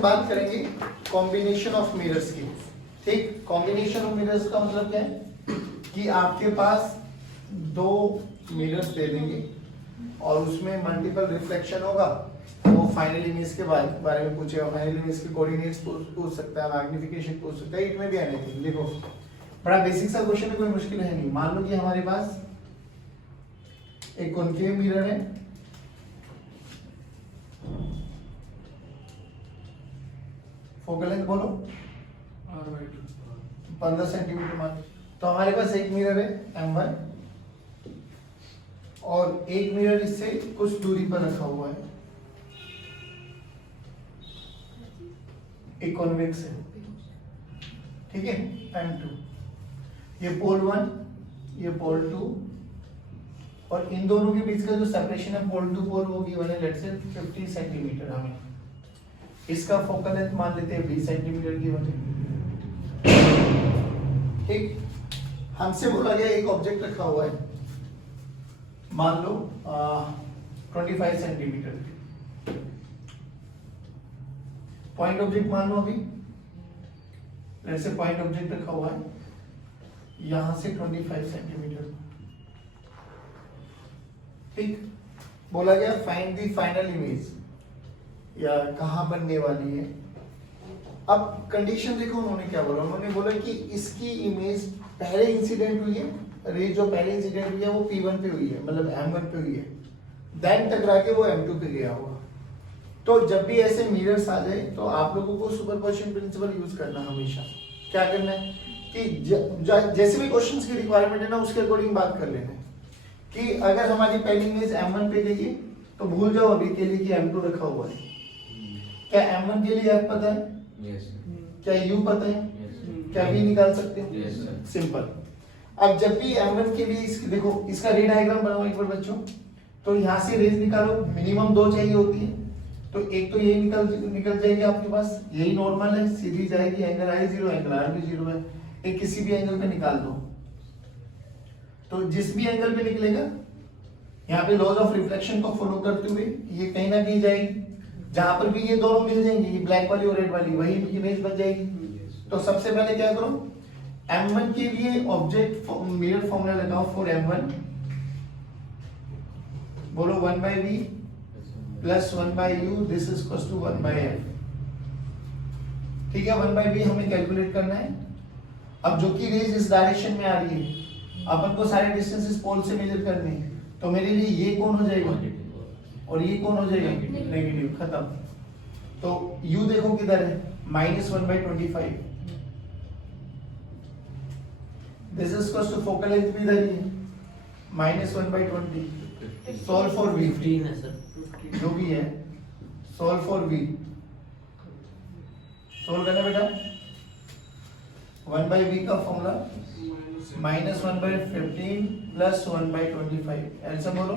हम बात करेंगे कॉम्बिनेशन ऑफ मिरर्स की। ठीक, कॉम्बिनेशन ऑफ मिरर्स का मतलब क्या है कि आपके पास दो मिरर्स दे देंगे और उसमें मल्टीपल रिफ्लेक्शन होगा। वो फाइनल इमेज के बारे में पूछेगा, फाइनल इमेज के कोऑर्डिनेट्स पूछ सकता है, मैग्निफिकेशन पूछ सकता है, इट में भी एनीथिंग। देखो बड़ा बेसिक सा क्वेश्चन है, कोई मुश्किल है नहीं। मान लो कि हमारे पास एक कॉन्केव मिरर है, फोकल लेंथ बोलो 15 सेंटीमीटर मान। तो हमारे पास एक मिरर है M1 और एक मिरर इससे कुछ दूरी पर रखा हुआ है, एक कॉन्वेक्स है, ठीक है, M2। ये पोल 1, ये पोल 2, और इन दोनों के बीच का जो सेपरेशन है पोल टू पोल वो गिवन है लेट्स से 50 सेंटीमीटर। हमें इसका फोकल लेंथ मान लेते हैं 20 सेंटीमीटर गिवन है। ठीक, हमसे बोला गया एक ऑब्जेक्ट रखा हुआ है, मान लो 25 सेंटीमीटर। पॉइंट ऑब्जेक्ट मान लो अभी, लेट्स से पॉइंट ऑब्जेक्ट रखा हुआ है यहां से 25 सेंटीमीटर। ठीक, बोला गया फाइंड द फाइनल इमेज, या कहां बनने वाली है। अब कंडीशन देखो उन्होंने क्या बोला, उन्होंने बोला कि इसकी इमेज पहले इंसिडेंट हुई है, रे जो पहले इंसिडेंट हुई है वो P1 पे हुई है, मतलब M1 पे हुई है, देन टकरा के वो M2 पे गया होगा। तो जब भी ऐसे मिरर्स आ जाए तो आप लोगों को सुपरपोजिशन प्रिंसिपल यूज करना हमेशा। क्या करना है कि जैसे भी क्वेश्चंस की रिक्वायरमेंट है ना उसके अकॉर्डिंग बात कर लेना है कि अगर हमारी पहली इमेज M1 पे गई है तो भूल जाओ अभी के लिए कि M2 रखा हुआ है। क्या M1 के लिए F पता है? Yes. क्या U पता है? Yes. क्या V निकाल सकते हैं? Yes, sir. सिंपल। अब जब भी M1 के लिए देखो इसका रे डायग्राम बनाओ एक बार बच्चों। तो यहाँ से रेज निकालो, मिनिमम 2 चाहिए होती है, तो एक तो ये निकल जाएगी आपके पास, यही नॉर्मल है, सीधी जाएगी, एंगल I0 एंगल R भी 0 है, एक किसी भी एंगल पे निकाल दो। तो जिस भी एंगल पे निकलेगा यहाँ पे लॉज ऑफ रिफ्लेक्शन को फॉलो करते हुए ये कहीं ना कहीं जाएगी, जहां पर भी ये दोनों मिल जाएंगे, ये ब्लैक वाली और रेड वाली, वही इमेज बन जाएगी। तो सबसे पहले क्या करो, M1 के लिए ऑब्जेक्ट मिरर फॉर्मूला लगाओ फॉर M1, बोलो 1/v plus 1/u this is equals to 1/f। ठीक है, 1/v हमें कैलकुलेट करना है। अब जो कि रेज इस डायरेक्शन में आ रही है, अपन को सारे डिस्टेंसेस पोल से मेजर करने हैं, तो मेरे लिए ये कौन हो जाएगा और ये कौन हो जाएगा नेगेटिव, खत्म। तो u देखो किधर है, -1/25, this is equals to focal length भी इधर ही है -1/20। सॉल्व फॉर v, 15 है सर, जो भी है सॉल्व फॉर v, सॉल्व करना बेटा। 1/v का फॉर्मूला -1/15 प्लस 1/25, आंसर बोलो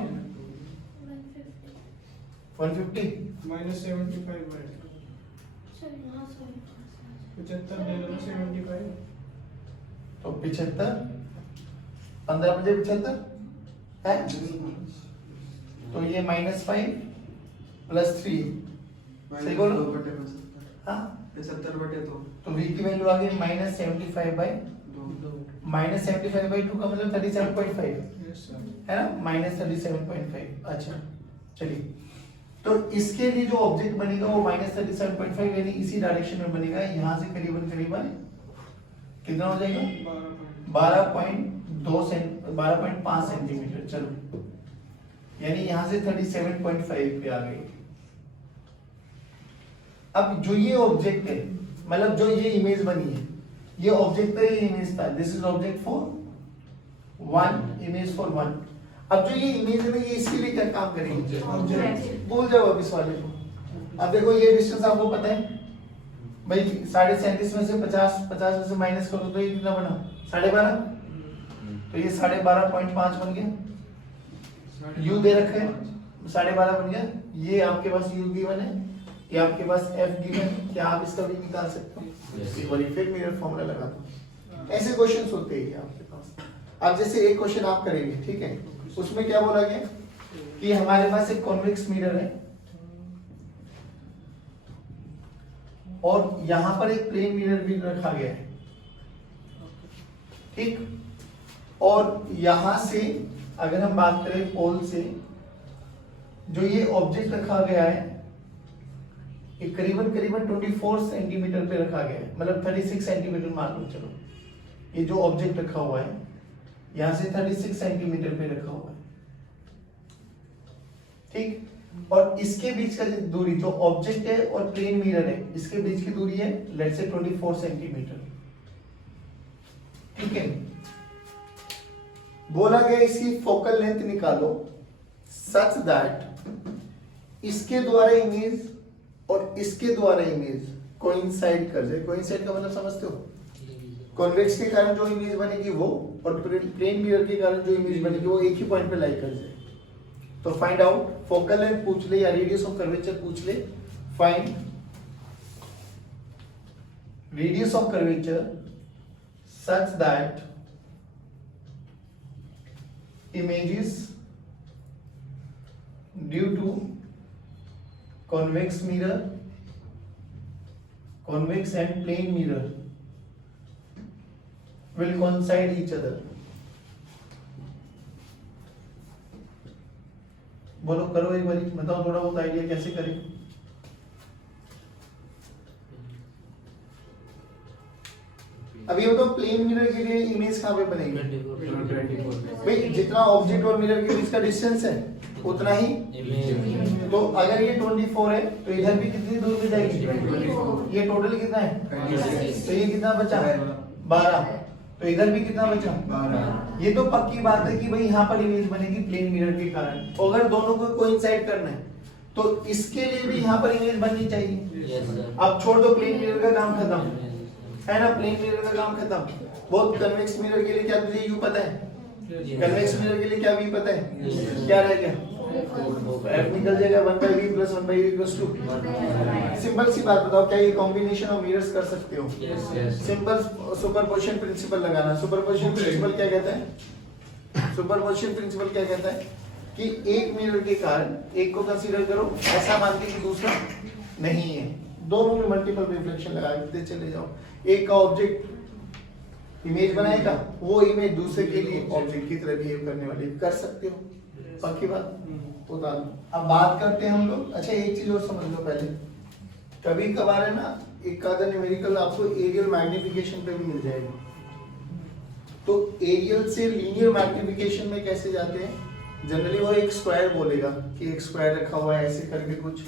150 -75/75 ले लो 75। तो 75, 15 बजे 75 है, तो ये -5 प्लस 3, सही बोलो हाँ, 75/2 तो v की वैल्यू आ गई -75/2 का मतलब 37.5 है ना, -37.5। अच्छा चलिए, तो इसके लिए जो ऑब्जेक्ट बनेगा वो -37.5 यानी इसी डायरेक्शन में बनेगा, यहाँ से करीबन कितना हो जाएगा 12.5 सेंटीमीटर। चलो यानी यहाँ से 37.5 पे आ गई। अब जो ये ऑब्जेक्ट है, मतलब जो ये इमेज बनी है, ये ऑब्जेक्ट का ये इमेज था, this is object for 1, image for 1। अब जो ये इमेज है ये इसके लिए क्या काम करेगी, भूल जाओ अब इस वाले को। अब देखो ये डिस्टेंस आपको पता है भाई, 37.5 में से 50 में से माइनस करो तो ये कितना बना 12.5, तो ये 12.5 बन गया। u दे रखे हैं 12.5 बन गया, ये आपके पास u गिवन है, ये आपके पास f गिवन है, क्या आप इसका भी निकाल सकते हो। एक बार फिर मिरर फॉर्मूला लगा दो, ऐसे क्वेश्चंस होते हैं आपके पास। अब जैसे एक क्वेश्चन आप करेंगे, ठीक है, उसमें क्या बोला गया कि हमारे पास एक कॉन्वेक्स मिरर है और यहां पर एक प्लेन मिरर भी रखा गया है, ठीक। और यहां से अगर हम बात करें पोल से, जो ये ऑब्जेक्ट रखा गया है ये करीबन 24 सेंटीमीटर पे रखा गया है, मतलब 36 सेंटीमीटर मान लो चलो। ये जो ऑब्जेक्ट रखा हुआ है यहां से 36 सेंटीमीटर पे रखा हुआ है, ठीक। और इसके बीच का दूरी, जो ऑब्जेक्ट है और प्लेन मिरर है, इसके बीच की दूरी है लेट्स से 24 सेंटीमीटर, ठीक है। बोला गया इसकी फोकल लेंथ निकालो सच दैट इसके द्वारा इमेज और इसके द्वारा इमेज कोइंसाइड कर जाए। कोइंसाइड का मतलब समझते हो? कॉन्वेक्स के कारण जो इमेज बनेगी वो, और प्लेन मिरर के कारण जो इमेज बनेगी वो एक ही पॉइंट पे लाई कर जाए। तो फाइंड आउट फोकल लेंथ पूछ ले या रेडियस ऑफ कर्वेचर पूछ ले। Find radius of curvature such that images due to convex mirror, convex and plane mirror will coincide each other. बोलो, करो एक बारी, बताओ थोड़ा बहुत आइडिया कैसे करें। अभी बताओ प्लेन मिरर के लिए इमेज कहाँ पे बनेगी? भाई जितना ऑब्जेक्ट और मिरर के बीच का डिस्टेंस है उतना ही। तो अगर ये 24 है तो इधर भी कितनी दूर पे जाएगी? ये टोटल कितना है? तो ये कितना बचा? 12। तो इधर भी कितना बचा? 12। ये तो पक्की बात है कि भाई यहाँ पर इमेज बनेगी प्लेन मिरर के कारण। तो अगर दोनों को कोइंसाइड करना है तो इसके लिए भी यहाँ पर इमेज बननी चाहिए। अब छोड़ दो, प्लेन मिरर का काम खत्म है ना, प्लेन मिरर का काम खत्म। बहुत कन्वेक्स मिरर के लिए क्या तुझे यू पता है? कन्वेक्स मिरर के लिए क्या भी पता है? क्या रह गया? F निकल जाएगा 1/v + 1/v = 2। सिंपल सी बात बताओ, क्या ये कॉम्बिनेशन ऑफ मिरर्स कर सकते हो? सिंपल सुपरपोजिशन प्रिंसिपल लगाना। सुपरपोजिशन प्रिंसिपल क्या कहता है? सुपरपोजिशन प्रिंसिपल क्या कहता है कि एक मिरर के कारण एक को कंसीडर करो, ऐसा मान के कि दूसरा नहीं है। दोनों में मल्टीपल रिफ्लेक्शन लगाते चले जाओ। एक का ऑब्जेक्ट इमेज बनाएगा, वो इमेज दूसरे के लिए ऑब्जेक्ट की तरह बिहेव करने वाली कर सकते हो। पक्की बात? बता दो। अब बात करते हैं हम लोग। अच्छा एक चीज और समझ लो पहले, कभी कभार है ना एक आधा न्यूमेरिकल आपको एरियल मैग्निफिकेशन पे भी मिल जाएगा। तो एरियल से लीनियर मैग्निफिकेशन में कैसे जाते हैं? जनरली वो एक स्क्वायर बोलेगा कि एक स्क्वायर रखा हुआ है ऐसे करके कुछ,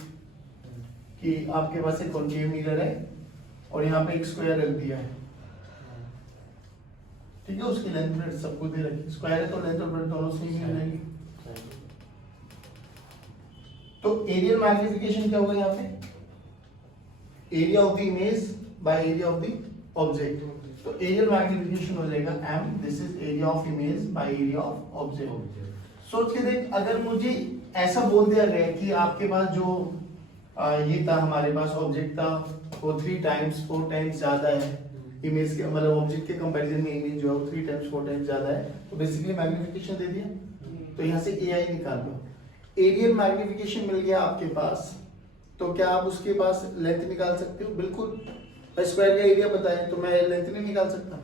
कि आपके पास एक कॉन्केव मिरर है और यहाँ पे एक स्क्वायर रख दिया है, ठीक है। उसकी लेंथ ब्रेड्थ सब कुछ दे रखी, स्क्वायर है तो लेंथ और ब्रेड्थ दोनों सेम ही रहेगी। तो एरियल मैग्निफिकेशन क्या होगा यहाँ पे? Area of the image by area of the object. तो एरियल मैग्निफिकेशन हो जाएगा m, this is area of image by area of object. सोच के देख, अगर मुझे ऐसा बोल दिया गया कि आपके पास जो ये था, हमारे पास ऑब्जेक्ट था वो 3 टाइम्स 4 टाइम्स ज्यादा है इमेज के, मतलब ऑब्जेक्ट के कंपैरिजन में इमेज जो है वो 3 टाइम्स 4 टाइम्स ज्यादा है, तो बेसिकली मैग्निफिकेशन दे दिया। तो यहाँ से AI निकाल लो। एरियल मैग्निफिकेशन मिल गया आपके पास, तो क्या आप उसके पास लेंथ निकाल सकते हो? बिल्कुल। स्क्वायर का एरिया पता है तो मैं लेंथ नहीं निकाल सकता।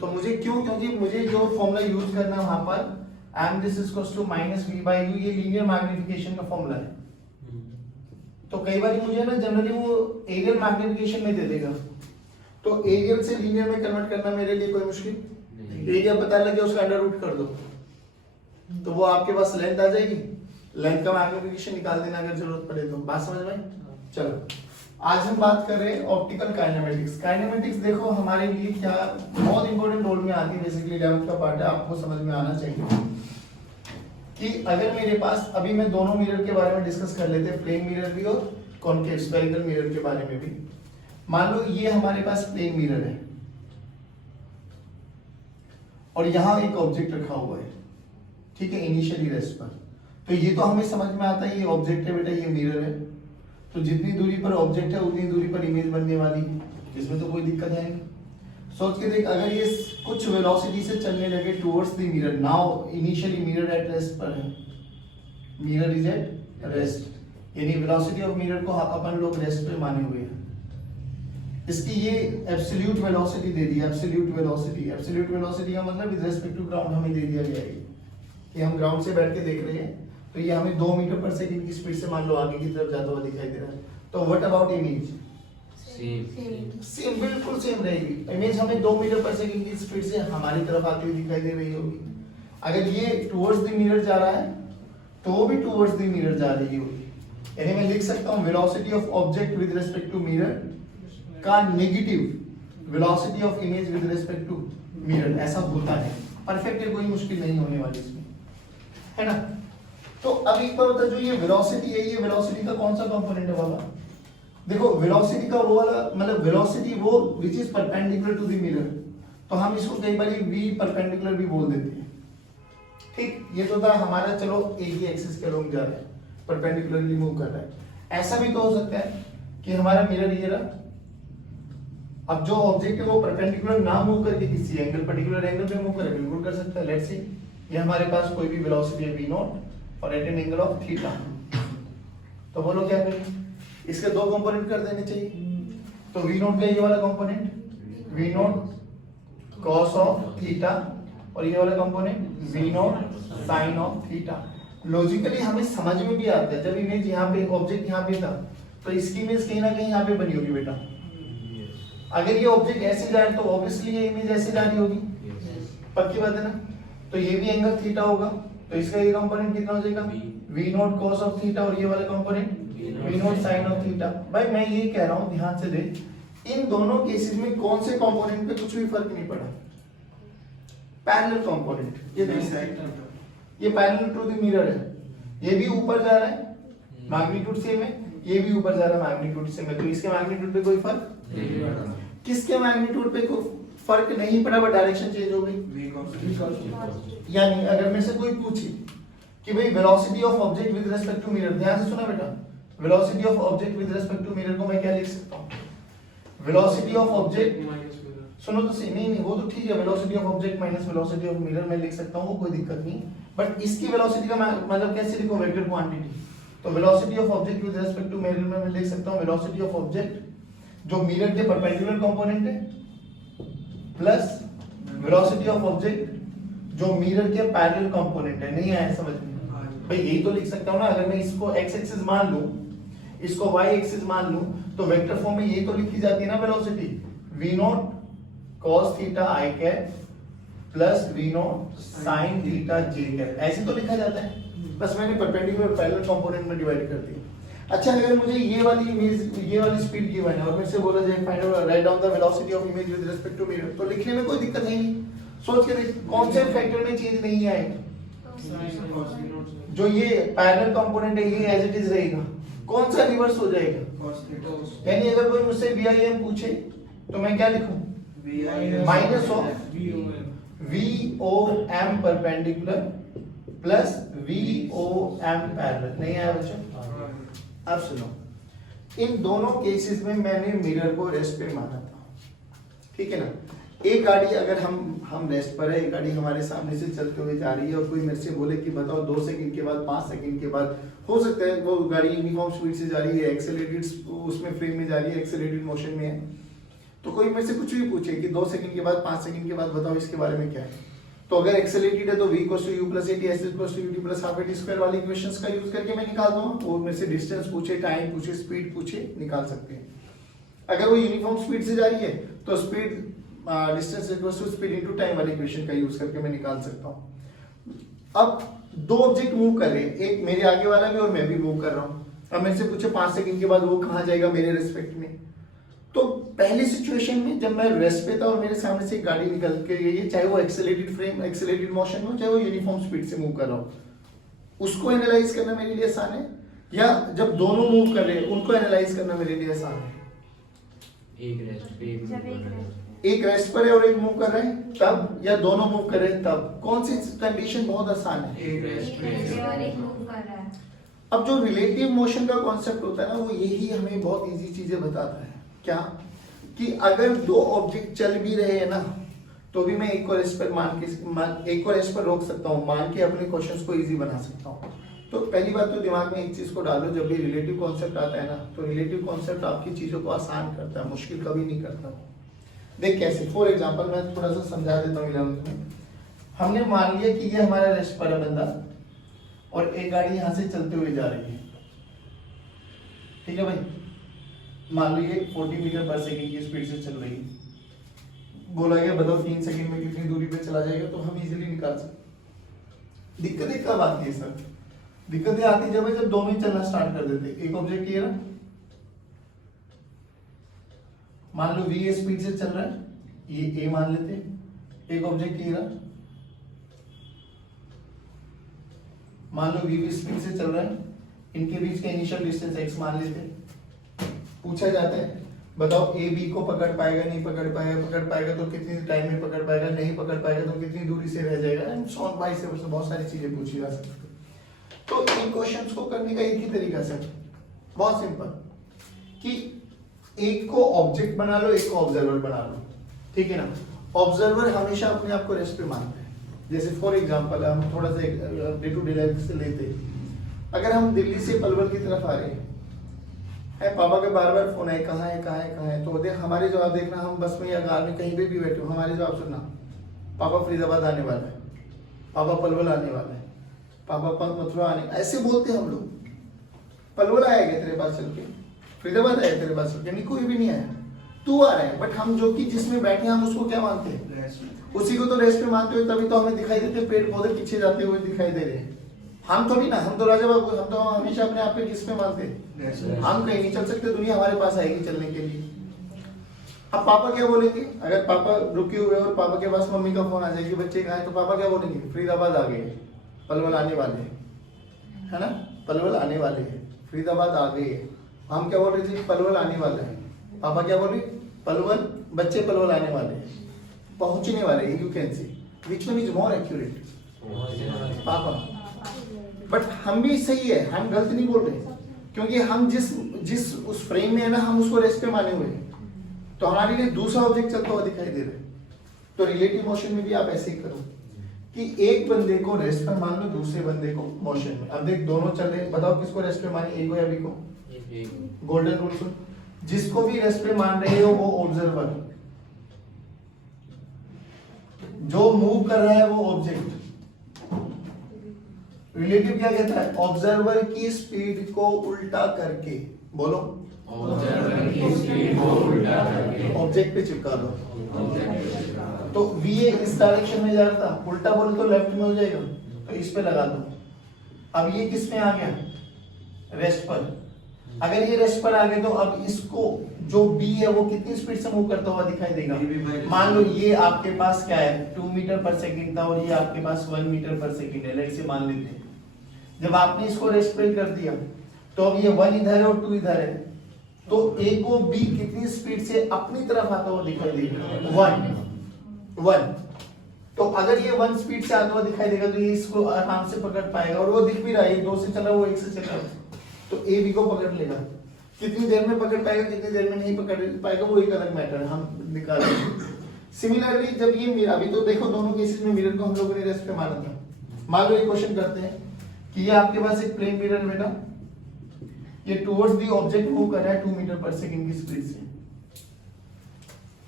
तो मुझे क्यों? क्योंकि मुझे जो फॉर्मूला यूज करना है वहां पर m this is equals to -v/u, ये लीनियर मैग्निफिकेशन का फॉर्मूला है। तो कई बार मुझे ना जनरली वो एरियल मैग्निफिकेशन में दे देगा, तो एरियल से लीनियर में कन्वर्ट करना मेरे लिए कोई मुश्किल नहीं। एरिया पता लगे उसका अंडर रूट कर दो, तो वो आपके पास लेंथ आ जाएगी। लेंथ का मैग्निफिकेशन निकाल देना अगर जरूरत पड़े तो। बात समझ में? चलो आज हम बात कर रहे हैं ऑप्टिकल काइनेमेटिक्स। काइनेमेटिक्स देखो हमारे लिए क्या बहुत इंपॉर्टेंट रोल में आती है, बेसिकली 11th का पार्ट है, आपको समझ में आना चाहिए कि अगर मेरे पास, अभी मैं दोनों मिरर के बारे में डिस्कस कर लेते हैं, प्लेन मिरर भी और कॉन्केव स्फेरिकल मिरर के बारे में भी। मान लो ये हमारे पास प्लेन मिरर है और यहां एक ऑब्जेक्ट रखा हुआ है, ठीक है, इनिशियली रेस्ट पर। तो ये तो हमें समझ में आता है ये ऑब्जेक्ट है बेटा, ये मिरर है, तो जितनी दूरी पर ऑब्जेक्ट है उतनी दूरी पर इमेज बनने वाली है, इसमें तो कोई दिक्कत है नहीं। सोच के देख, अगर ये कुछ वेलोसिटी से चलने लगे towards the mirror, now initially mirror at rest पर है, मिरर इज एट रेस्ट, यानी वेलोसिटी ऑफ मिरर को अपन लोग रेस्ट पे माने हुए हैं, इसकी ये एब्सोल्यूट वेलोसिटी दे दी है, एब्सोल्यूट वेलोसिटी। एब्सोल्यूट वेलोसिटी का मतलब विद रिस्पेक्ट टू ग्राउंड हमें दे दिया गया है कि हम ग्राउंड से बैठ के देख रहे हैं तो ये हमें 2 मीटर पर सेकंड की स्पीड से मान लो आगे की तरफ जाता हुआ दिखाई दे रहा है। तो व्हाट अबाउट इमेज? सेम, बिल्कुल सेम रहेगी। इमेज हमें 2 मीटर पर सेकंड की स्पीड से हमारी तरफ आती हुई दिखाई दे रही होगी। अगर ये टुवर्ड्स द मिरर जा रहा है तो वो भी टुवर्ड्स द मिरर जा रही होगी। यानी मैं लिख सकता हूँ velocity of object with respect to mirror का negative velocity of image with respect to mirror. ऐसा होता है, परफेक्ट है, कोई मुश्किल नहीं होने वाली इसमें, है ना। तो अब एक बार बता, जो ये वेलोसिटी है, ये वेलोसिटी का कौन सा कंपोनेंट है बाबा? देखो वेलोसिटी का वो वाला मतलब वेलोसिटी वो which is perpendicular to the mirror, तो हम इसको कई बार v परपेंडिकुलर भी बोल देते हैं। ठीक, ये तो था हमारा, चलो एक ही एक्सिस के अलोंग जा रहा है, परपेंडिकुलरली मूव कर रहा है। ऐसा भी तो हो सकता है कि हमारा मिरर ये रहा, अब जो ऑब्जेक्ट है वो परपेंडिकुलर ना मूव करके किसी एंगल, पर्टिकुलर एंगल पे मूव करे, बिल्कुल कर सकता है। लेट्स सी, ये हमारे पास कोई भी वेलोसिटी है v0 और at an angle of theta, तो बोलो क्या करें? इसके 2 कंपोनेंट कर देने चाहिए। तो v0 का ये वाला component v0 cos of theta और ये वाला component v0 sin of theta. Logically हमें समझ में भी आता है, जब इमेज यहाँ पे ऑब्जेक्ट यहाँ पे था तो इसकी इमेज कहीं ना कहीं यहाँ पे बनी होगी बेटा। अगर ये ऑब्जेक्ट ऐसे जा रहा है तो ऑब्वियसली ये इमेज ऐसे जा रही होगी, पक्की बात है ना। तो ये भी एंगल थीटा होगा, तो इसका ये कंपोनेंट कितना हो जाएगा? v0 cos ऑफ थीटा और ये वाला component v0 sin of theta. भाई मैं ये कह रहा हूँ, ध्यान से देख, इन दोनों केसेस में कौन से कंपोनेंट पे कुछ भी फर्क नहीं पड़ा, पैरेलल कंपोनेंट। ये देख, ये पैरेलल टू द मिरर है, ये भी ऊपर जा रहा है, मैग्नीट्यूड सेम है, ये भी ऊपर जा रहा है, मैग्नीट्यूड सेम है, तो इसके मैग्नीट्यूड पे कोई फर्क नहीं पड़ा। किसके मैग्नीट्यूड पे कोई फर्क नहीं पड़ा, बट डायरेक्शन चेंज हो गई। यानी अगर मेरे से कोई पूछे कि भाई velocity of object with respect to mirror, ध्यान से सुना बेटा, velocity of object with respect to mirror को मैं क्या लिख सकता हूँ? वेलोसिटी ऑफ ऑब्जेक्ट, सुनो तो सही, नहीं वो तो ठीक है, velocity of object minus velocity of mirror मैं लिख सकता हूँ, वो कोई दिक्कत नहीं। बट इसकी वेलोसिटी का मतलब कैसे लिखूं? Vector quantity. तो velocity of object with respect to mirror में मैं लिख सकता हूँ वेलोसिटी ऑफ ऑब्जेक्ट जो मिरर के परपेंडिकुलर कंपोनेंट है प्लस वेलोसिटी ऑफ ऑब्जेक्ट जो मिरर के पैरेलल कंपोनेंट है। नहीं आया समझ में? भाई यही तो लिख सकता हूँ ना। अगर मैं इसको x एक्सिस मान लूं, इसको y एक्सिस मान लूं, तो वेक्टर फॉर्म में यही तो लिखी जाती है ना velocity, v0 cos theta i cap plus v0 sin theta j cap, ऐसे तो लिखा जाता है। बस मैंने परपेंडिकुलर पैरेलल कंपोनेंट में डिवाइड कर दिया। अच्छा, अगर मुझे ये वाली इमेज, ये वाली स्पीड गिवन है और मेरे से बोला जाए find out write down the velocity of image with respect to mirror, तो लिखने में कोई दिक्कत है नहीं। सोच के देख, कौन से फैक्टर में चेंज नहीं आएगा? जो ये पैरेलल कंपोनेंट है ये एज इट इज रहेगा, कौन सा रिवर्स हो जाएगा? यानी अगर कोई मुझसे VIM पूछे तो मैं क्या लिखूं? Minus of VOM perpendicular plus VOM parallel. नहीं आया बच्चों? अब सुनो, इन दोनों केसेस में मैंने मिरर को रेस्ट पे माना था, ठीक है ना। एक गाड़ी अगर हम रेस्ट पर है, एक गाड़ी हमारे सामने से चलते हुए जा रही है और कोई मेरे से बोले कि बताओ 2 सेकंड के बाद 5 सेकंड के बाद, हो सकता है वो गाड़ी यूनिफॉर्म स्पीड से जा रही है, एक्सेलरेटेड उसमें फ्रेम में जा रही है, एक्सेलरेटेड मोशन में है, तो कोई मेरे से कुछ भी पूछे कि 2 सेकंड के बाद 5 सेकंड के बाद बताओ इसके बारे में क्या है, तो अगर एक्सेलरेटेड है तो v = u + at s = ut + half at square वाली इक्वेशंस का यूज करके मैं निकाल दूंगा। वो मेरे से डिस्टेंस पूछे, टाइम पूछे, स्पीड पूछे, निकाल सकते हैं। अगर वो यूनिफॉर्म स्पीड से जा रही है तो speed distance = speed into time वाली इक्वेशन का यूज करके मैं निकाल सकता हूं। अब 2 ऑब्जेक्ट मूव कर रहे हैं, एक मेरे आगे वाला भी और मैं भी मूव कर रहा हूं। अब मेरे से पूछे 5 सेकंड के बाद वो कहां जाएगा मेरे रिस्पेक्ट में, तो पहली सिचुएशन में जब मैं रेस्ट पे था और मेरे सामने से एक गाड़ी निकल के गई है, चाहे वो एक्सेलरेटेड फ्रेम, एक्सेलरेटेड मोशन हो, चाहे वो यूनिफॉर्म स्पीड से मूव कर रहा हो, उसको एनालाइज करना मेरे लिए आसान है, या जब दोनों मूव कर रहे हैं उनको एनालाइज करना मेरे लिए आसान है? एक रेस्ट पर है और एक मूव कर रहे हैं तब, या दोनों मूव कर रहे हैं तब? कौन सी कंडीशन बहुत आसान है? एक रेस्ट पे और एक मूव कर रहा है। अब जो रिलेटिव मोशन का कॉन्सेप्ट होता है ना, वो यही हमें बहुत इजी चीजें बताता है। क्या कि अगर 2 ऑब्जेक्ट चल भी रहे हैं ना, तो भी मैं एक को रेस्ट पर रोक सकता हूँ, मान के अपने क्वेश्चंस को इजी बना सकता हूँ। तो पहली बात तो दिमाग में एक चीज को डालो, जब भी रिलेटिव कॉन्सेप्ट आता है ना, तो रिलेटिव कॉन्सेप्ट आपकी चीजों को आसान करता है, मुश्किल कभी नहीं करता। देख कैसे, फॉर एग्जांपल मैं थोड़ा सा समझा देता हूँ 11th में। हमने मान लिया कि ये हमारा रेस्ट पर है बंदा, और एक गाड़ी यहाँ से चलते हुए जा रही है, ठीक है भाई, मान लो ये 40 मीटर पर सेकंड की स्पीड से चल रही है। बोला गया बताओ 3 सेकंड में कितनी दूरी पे चला जाएगा, तो हम इजीली निकाल सकते। दिक्कतें कब आती है सर? दिक्कतें आती है जब 2 में चलना स्टार्ट कर देते। एक ऑब्जेक्ट ये रहा, मान लो v स्पीड से चल रहा है, ये a मान लेते। एक ऑब्जेक्ट ये रहा, मान लो v स्पीड से चल रहा है, इनके बीच का इनिशियल डिस्टेंस x मान लेते। पूछा जाता है बताओ a b को पकड़ पाएगा नहीं पकड़ पाएगा, पकड़ पाएगा तो कितनी टाइम में पकड़ पाएगा, नहीं पकड़ पाएगा तो कितनी दूरी से रह जाएगा, एंड सो ऑन बाय से बहुत सारी चीजें पूछी जा सकती है। तो इन क्वेश्चंस को करने का एक ही तरीका सर, बहुत सिंपल, कि एक को ऑब्जेक्ट बना लो, एक को ऑब्जर्वर बना लो, ठीक है ना। ऑब्जर्वर हमेशा अपने आप को रेस्ट पे मानते हैं। जैसे फॉर एग्जांपल हम थोड़ा सा डे टू डे लाइफ से लेते, अगर हम दिल्ली से पलवल की तरफ आ रहे हैं, पापा के बार बार फोन है, कहाँ है कहाँ है कहाँ है, तो देख हमारे जवाब देखना, हम बस में या कार में कहीं पे भी बैठे हो, हमारे जवाब सुनना, पापा फरीदाबाद आने वाला है, पापा पलवल आने वाला है, पापा मथुरा आने, ऐसे बोलते हम लोग। पलवल आया क्या तेरे पास चल के, फरीदाबाद आया तेरे पास चल के, नहीं कोई भी नहीं आया, तू आ रहा है। बट हम जो कि जिसमें बैठे हैं हम उसको क्या मानते हैं, उसी को तो रेस्ट पे मानते हुए, तभी तो हमें दिखाई देते पेड़ पौधे पीछे जाते हुए दिखाई दे रहे हैं। हम थोड़ी ना, हम तो राजा बाबू, हम तो हमेशा अपने आप पे किस पे मानते हैं, हम कहीं नहीं चल सकते, दुनिया हमारे पास आएगी चलने के लिए। अब पापा क्या बोलेंगे, अगर पापा रुके हुए और पापा के पास मम्मी का फोन आ जाएगी बच्चे कहाँ है, तो पापा क्या बोलेंगे, फरीदाबाद आ गए, पलवल आने वाले हैं, है ना, पलवल आने वाले हैं, फरीदाबाद आ गए। हम क्या बोल रहे थे, पलवल आने वाले हैं, पापा क्या बोल रहे, पलवल, बच्चे पलवल आने वाले हैं, पहुंचने वाले हैं। You can see which one is more accurate, पापा। बट हम भी सही है, हम गलत नहीं बोल रहे, क्योंकि हम जिस उस फ्रेम में है ना, हम उसको रेस्ट पे माने हुए हैं, तो हमारे लिए दूसरा ऑब्जेक्ट चलता हुआ दिखाई दे रहा है। तो रिलेटिव मोशन में भी आप ऐसे ही करो कि एक बंदे को रेस्ट पे मान लो, दूसरे बंदे को मोशन में। अब देख दोनों चल रहे, बताओ किसको रेस्ट पे माने, ए को या बी को? गोल्डन रूल सुन, जिसको भी रेस्ट पे मान रहे हो वो ऑब्जर्वर, जो मूव कर रहा है वो ऑब्जेक्ट। रिलेटिव क्या कहता है, ऑब्जर्वर की स्पीड को उल्टा करके, बोलो ऑब्जर्वर की स्पीड को उल्टा करके ऑब्जेक्ट पे चिपका दो। तो v इस डायरेक्शन में जा रहा था, उल्टा बोले तो लेफ्ट में हो जाएगा, तो इस पे लगा दो। अब ये किस में आ गया, रेस्ट पर। अगर ये रेस्ट पर आ गए तो अब इसको जो b है वो कितनी स्पीड से मूव करता हुआ दिखाई देगा। मान लो ये आपके पास क्या है 2 मीटर पर सेकंड था, और ये आपके पास 1 मीटर पर सेकंड है, लेट्स से मान लेते हैं। जब आपने इसको रेस्ट पे कर दिया तो अब ये 1 इधर है और 2 इधर है, तो a को b कितनी स्पीड से अपनी तरफ आता हुआ दिखाई देगा, 1। तो अगर ये 1 स्पीड से आता हुआ दिखाई देगा तो ये इसको आराम से पकड़ पाएगा, और वो दिख भी रहा है, 2 से चला वो 1 से चला, तो a b को पकड़ लेगा। कितनी देर में पकड़ पाएगा, कितनी देर में नहीं पकड़ पाएगा, वो एक अलग मैटर है, हम निकालेंगे। सिमिलरली जब ये मिरर, अभी तो देखो दोनों केसेस में मिरर को हम लोगों ने रेस्ट पे माना था। मान लो एक क्वेश्चन करते हैं कि ये आपके पास एक प्लेन मिरर बेटा, ये टुवर्ड्स दी ऑब्जेक्ट मूव कर रहा है 2 मीटर पर सेकंड की स्पीड से,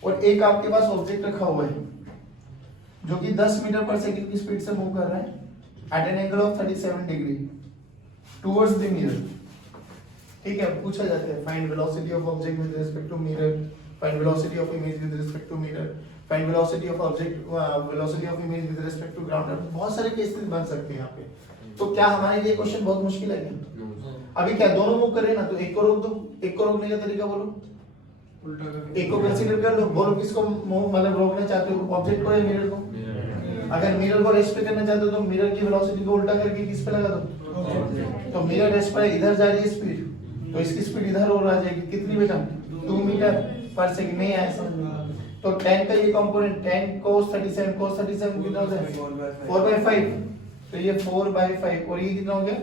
और एक आपके पास ऑब्जेक्ट रखा हुआ है जो कि 10 मीटर पर सेकंड की स्पीड से मूव कर रहा है at an angle of 37 degree towards the mirror. ठीक है, पूछा जाता है find velocity of object with respect to mirror, find velocity of image with respect to mirror, find velocity of object, velocity of image with respect to ground. बहुत सारे cases बन सकते हैं यहाँ पे। तो क्या हमारे लिए क्वेश्चन बहुत मुश्किल है क्या? अभी क्या दोनों मूव कर रहे हैं ना, तो एक को रोक दो, एक को रोकने का तरीका बोलो, उल्टा करके एक को कंसीडर कर लो, बोलो किसको मतलब रोकना चाहते हो, ऑब्जेक्ट को या मिरर को? अगर मिरर को रेस्ट पे करना चाहते हो तो मिरर की वेलोसिटी को उल्टा करके किस पे लगा दो, तो मिरर रेस्ट पर इधर जा रही है स्पीड, तो इसकी स्पीड इधर और आ जाएगी, कितनी बेटा 2 मीटर पर सेकंड। नहीं आया समझ में? तो 10 का ये कंपोनेंट 10 cos 37 cos 37 कितना होता है 4/5, तो ये 4/5, और ये कितना हो गया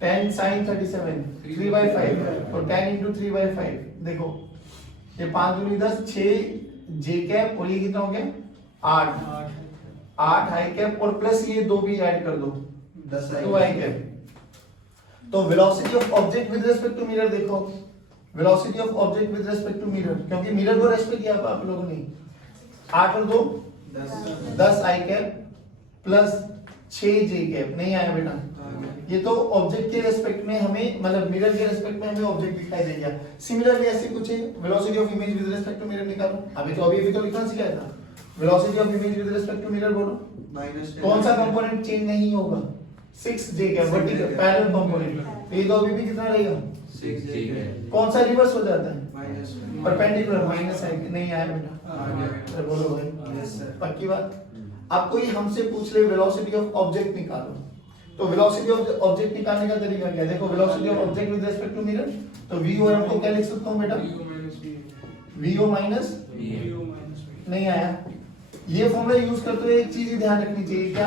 10 sin 37 3/5, तो 10 into 3/5। देखो ये 5 दूनी 10, 6 j कैप, और ये कितना हो गया 8 i कैप, और प्लस ये 2 भी ऐड कर दो 10 2 i कैप, तो velocity of object with respect to mirror देखो, velocity of object with respect to mirror, क्योंकि मिरर को रेस्पेक्ट किया आप लोगों ने, 8 और 2 10 i cap plus 6 J cap, नहीं आया बेटा। ये तो ऑब्जेक्ट के रेस्पेक्ट में हमें, मतलब मिरर के रेस्पेक्ट में हमें ऑब्जेक्ट दिखाई दे गया। सिमिलरली ऐसे कुछ है, velocity of image with respect to mirror निकालो। अभी तो लिखना सिखाया था, velocity of image with respect to mirror बोलो, कौन सा कंपोनेंट चेंज नहीं होगा, 6 जे कैप वर्टिकल पैरेलल कंपोनेंट, ये तो अभी भी कितना रहेगा 6 जे कैप। कौन सा रिवर्स हो जाता है, माइनस परपेंडिकुलर, माइनस है, नहीं आया बेटा, बोलो भाई, यस सर। पक्की बात। अब कोई हमसे पूछ ले वेलोसिटी ऑफ ऑब्जेक्ट निकालो, तो वेलोसिटी ऑफ ऑब्जेक्ट निकालने का तरीका क्या है, देखो velocity of object with respect to mirror, तो v और m को क्या लिख सकता हूं बेटा, v माइनस, नहीं आया। ये फॉर्मूला यूज करते हुए एक चीज ही ध्यान रखनी चाहिए क्या,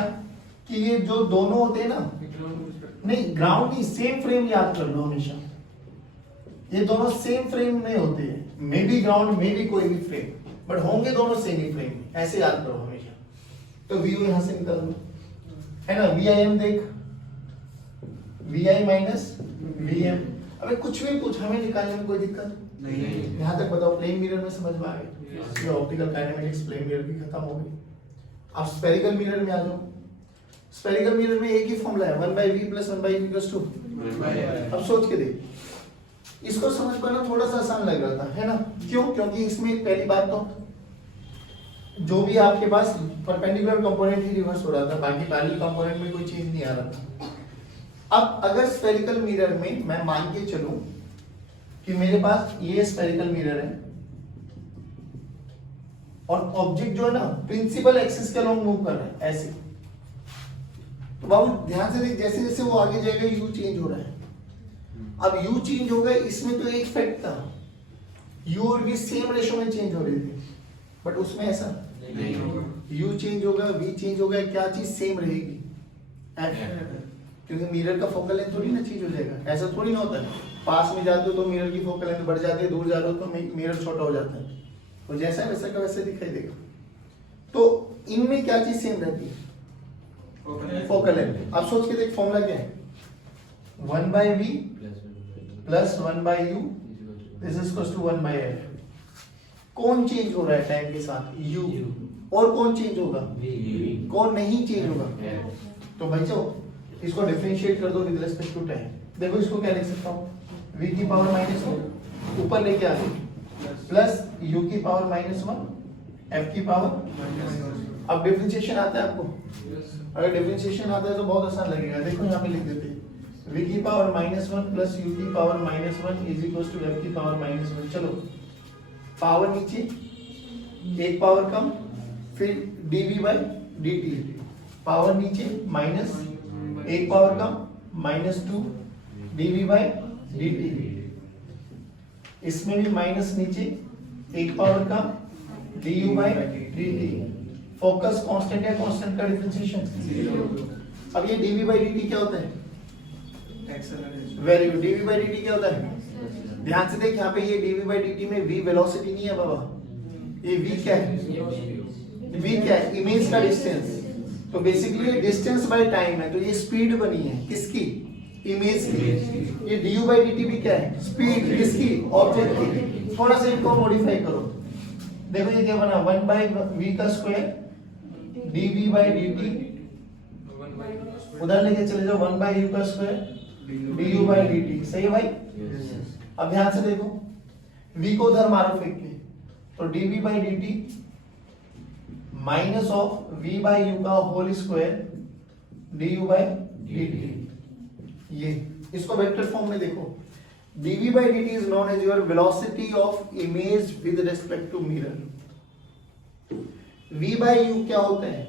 कि ये जो दोनों होते हैं ना, नहीं ग्राउंड नहीं, सेम फ्रेम याद कर लो हमेशा, ये दोनों सेम फ्रेम में होते हैं, may be ground may be कोई भी फ्रेम, बट होंगे दोनों सेम ही फ्रेम, ऐसे याद करो हमेशा। तो वी यहां से निकाल दो, है ना, वी आई एम देख, V I minus V M, अबे कुछ भी पूछ, हमें निकालने में कोई दिक्कत नहीं। यहां तक बताओ, प्लेन मिरर में समझ में आ गया, ये ऑप्टिकल काइनेमेटिक्स प्लेन मिरर की खत्म हो गई। अब स्फेरिकल मिरर में आ जाओ, स्फेरिकल मिरर में एक ही फॉर्मूला है, 1/v + 1/e = 2। अब सोच के देख, इसको समझ पाना थोड़ा सा आसान लग रहा था, है ना, क्यों, क्योंकि इसमें पहली बात तो जो भी आपके पास परपेंडिकुलर कंपोनेंट ही रिवर्स हो रहा था, बाकी पैरेलल कंपोनेंट में कोई चेंज नहीं आ रहा था। अब अगर स्फेरिकल मिरर में मैं मान के चलूं कि मेरे पास ये स्फेरिकल मिरर है और ऑब्जेक्ट जो है ना प्रिंसिपल एक्सिस के अलोंग मूव कर रहा है ऐसे, तो बाबू ध्यान से देख, जैसे जैसे वो आगे जाएगा यू चेंज हो रहा है। अब यू चेंज हो गया, इसमें तो एक फैक्ट था, यू और वी सेम रेशो में चेंज हो रही थी, बट उसमें ऐसा नहीं होगा। यू चेंज होगा, वी चेंज होगा, क्या चीज सेम रहेगी, एफ, क्योंकि मिरर का फोकल लेंथ थोड़ी ना चेंज हो जाएगा, ऐसा थोड़ी ना होता है, पास में जाते हो तो मिरर की फोकल लेंथ बढ़ जाती है, दूर जा रहे हो तो मिरर छोटा हो जाता है, तो जैसा है वैसा का वैसे दिखाई देगा। तो इनमें क्या चीज सेम रहती है, फोकल लेंथ। अब सोच के देख, फॉर्मूला क्या है, 1/v + 1/u = 1/f। कौन चेंज हो रहा है टाइम के साथ, u, और कौन चेंज होगा, कौन नहीं चेंज होगा। तो भाई चलो इसको डिफरेंशिएट कर दो विद रिस्पेक्ट टू टाइम। देखो इसको क्या लिख सकता हूँ, v की पावर -1 ऊपर लेके आ गई प्लस u की पावर -1 f की पावर। अब डिफरेंशिएशन आता है आपको, अगर डिफरेंशिएशन आता है तो बहुत आसान लगेगा, देखो यहाँ पे लिख देते हैं v की पावर -1 प्लस u की पावर -1 = f की पावर -1। चलो पावर नीचे, एक पावर कम, फिर dv/dt, पावर नीचे माइनस, एक पावर कम, -2 dv/dt, इसमें भी माइनस नीचे, एक पावर कम, du/dt। फोकस कांस्टेंट है, कांस्टेंट का डिफरेंशिएशन। अब ये dv/dt क्या होता है, वेरी गुड, dv/dt क्या होता है, ध्यान से देख, यहाँ पे ये dv/dt में v वेलोसिटी नहीं है बाबा, ये v क्या है, v क्या है, इमेज का डिस्टेंस, तो बेसिकली डिस्टेंस बाय टाइम है, तो ये स्पीड बनी है किसकी, इमेज की। ये du/dt भी क्या है, स्पीड किसकी, ऑब्जेक्ट की। थोड़ा सा इनको मॉडिफाई करो, देखो ये क्या बना, 1/v² dv/dt, उधर लेके चले जाओ 1/u² du/dt, सही है भाई। अब ध्यान से देखो, v को उधर मारो फेंक के, तो dv/dt माइनस ऑफ v/u का होल स्क्वायर du/dt। ये इसको वेक्टर फॉर्म में देखो, dv/dt is known as your velocity of image with respect to mirror. v/u क्या होता है,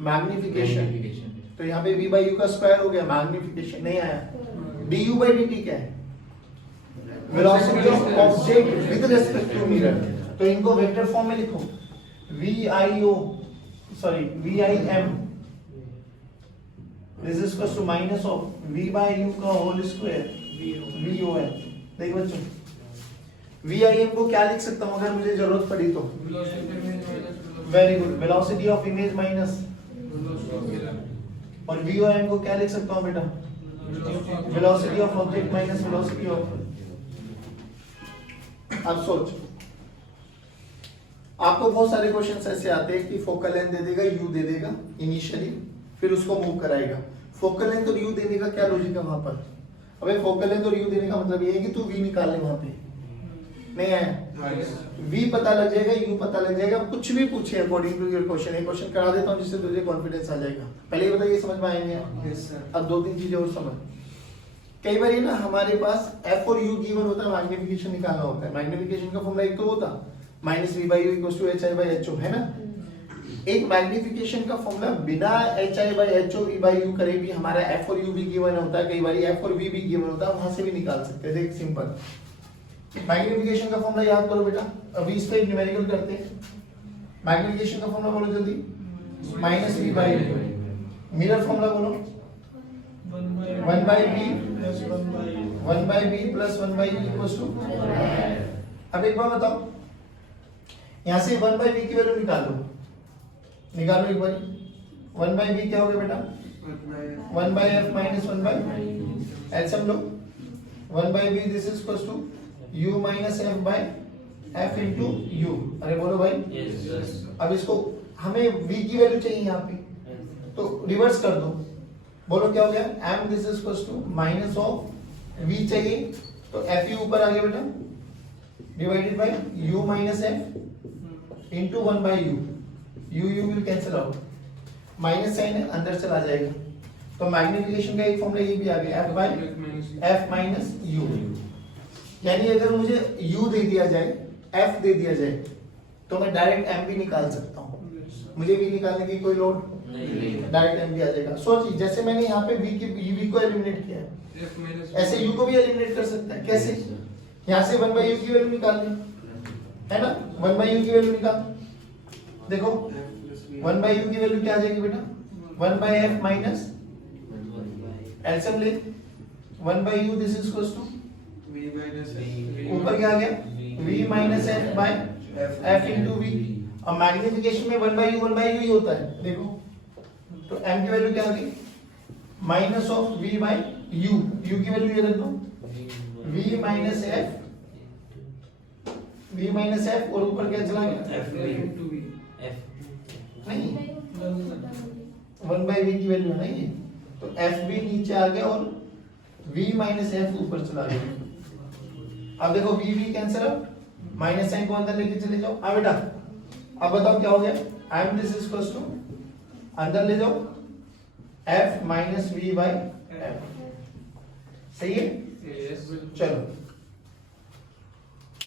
मैग्निफिकेशन, तो यहाँ पे v/u का स्क्वायर हो गया, मैग्निफिकेशन नहीं आया। du/dt क्या है, velocity of object with respect to mirror, तो इनको वेक्टर फॉर्म में लिखो, vim this is equals to minus of v/u का होल स्क्वायर vun। देखो बच्चों, vim को क्या लिख सकता हूँ अगर मुझे जरूरत पड़ी तो, very good, velocity of image minus, और vun को क्या लिख सकता हूँ बेटा, velocity of object minus velocity of. अब सोच, आपको बहुत सारे क्वेश्चंस ऐसे आते हैं कि फोकल लेंथ दे देगा, यू दे देगा इनिशियली, फिर उसको मूव कराएगा। फोकल लेंथ और यू देने का क्या लॉजिक है वहां पर? अबे फोकल लेंथ और यू देने का मतलब ये है कि तू वी निकाल ले, वहां पे नहीं आया, वी पता लग जाएगा, यू पता लग जाएगा, कुछ भी पूछे अकॉर्डिंग टू योर क्वेश्चन। एक क्वेश्चन करा देता हूं जिससे तुझे कॉन्फिडेंस आ जाएगा। पहले ये बताइए, समझ में आएंगे? अब दो तीन चीजें और समझ। कई बार ना हमारे पास एफ और यू गिवन होता है, मैग्निफिकेशन निकालना होता है। मैग्निफिकेशन का फॉर्मूला एक तो होता minus V by U equals to H I by H O, है ना? एक मैग्निफिकेशन का फॉर्मूला बिना H I by H O V by U करे भी हमारा एफ और यू भी गिवन होता है, कई बार एफ और वी भी गिवन होता है, वहां से भी निकाल सकते हैं। देख सिंपल मैग्निफिकेशन का फॉर्मूला याद करो बेटा, अभी इस पे न्यूमेरिकल करते हैं। मैग्निफिकेशन का फॉर्मूला बोलो जल्दी, minus V by U. Mirror formula बोलो, 1 by b plus 1 by u equals to। अब एक बार बताओ, यहां से 1 by b की वैल्यू निकालो एक बार। 1 by b क्या हो गया बेटा? 1 by f minus 1 by LCM लो। 1 by b this is equals to u minus f by f into u। अरे बोलो भाई। अब इसको हमें v की वैल्यू चाहिए यहाँ पे, तो रिवर्स कर दो। बोलो क्या हो गया? m this is equals to minus of v चाहिए, तो f u ऊपर आ गया बेटा, divided by u minus f into 1 by u। u will cancel out, minus sign है अंदर चला जाएगा। तो मैग्निफिकेशन का एक फॉर्मूला ये भी आ गया, f by f minus u। यानी अगर मुझे u दे दिया जाए, f दे दिया जाए, तो मैं डायरेक्ट m भी निकाल सकता हूँ। मुझे v निकालने की कोई लोड डायरेक्ट m भी आ जाएगा। सोचिए जैसे मैंने यहाँ पे v को एलिमिनेट किया है, ऐसे u को भी एलिमिनेट कर सकता है। कैसे? यहाँ से 1 by u की वैल्यू निकाल ली, है ना? 1 by u की वैल्यू निकाल, देखो 1 by u की वैल्यू क्या आ जाएगी बेटा? 1 by f माइनस एलसीएम ले 1 by u this is equals to ऊपर क्या आ गया? v minus f by f into v। और मैग्निफिकेशन में 1 by u ही होता है, देखो तो m की वैल्यू क्या आ गई? Minus of v by u। u की वैल्यू ये रख दो, v माइनस f और ऊपर क्या चला गया? नहीं 1 by v की वैल्यू है ना ये, तो f भी नीचे आ गया और v माइनस f ऊपर चला गया। अब देखो v cancel out, minus sign को अंदर लेके चले जाओ। हाँ बेटा, अब बताओ क्या हो गया? m this is equals to अंदर ले जाओ f minus v by f। सही है? चलो